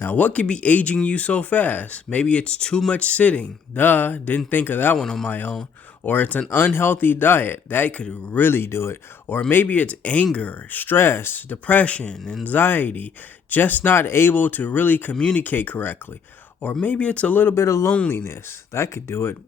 Now, what could be aging you so fast? Maybe it's too much sitting. Duh, didn't think of that one on my own. Or it's an unhealthy diet. That could really do it. Or maybe it's anger, stress, depression, anxiety, just not able to really communicate correctly. Or maybe it's a little bit of loneliness. That could do it.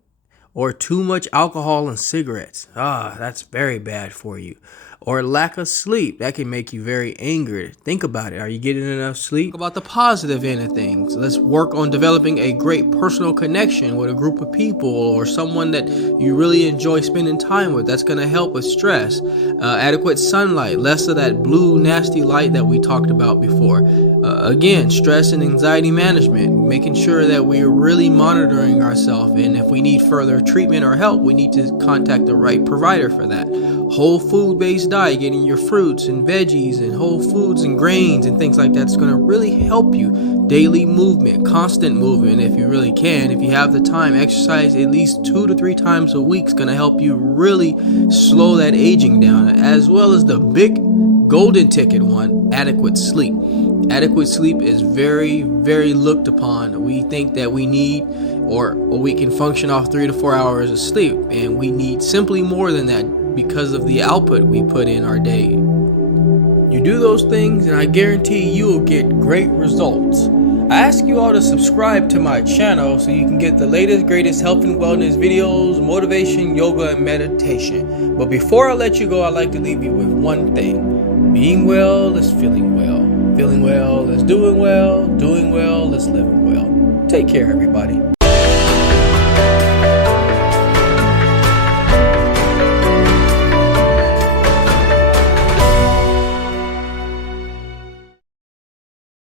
Or too much alcohol and cigarettes. That's very bad for you. Or lack of sleep. That can make you very angry. Think about it. Are you getting enough sleep? Talk about the positive end of things. Let's work on developing a great personal connection with a group of people or someone that you really enjoy spending time with. That's going to help with stress. Adequate sunlight. Less of that blue, nasty light that we talked about before. Again, stress and anxiety management, making sure that we're really monitoring ourselves, and if we need further treatment or help, we need to contact the right provider for that. Whole food based diet, getting your fruits and veggies and whole foods and grains and things like that is going to really help you. Daily movement, constant movement if you really can. If you have the time, exercise at least 2 to 3 times a week is going to help you really slow that aging down, as well as the big golden ticket one, adequate sleep. Adequate sleep is very, very looked upon. We think that we need or we can function off 3 to 4 hours of sleep, and we need simply more than that because of the output we put in our day. You do those things and I guarantee you will get great results. I ask you all to subscribe to my channel so you can get the latest, greatest health and wellness videos, motivation, yoga, and meditation. But before I let you go, I'd like to leave you with one thing. Being well is feeling well. Feeling well is doing well is living well. Take care, everybody.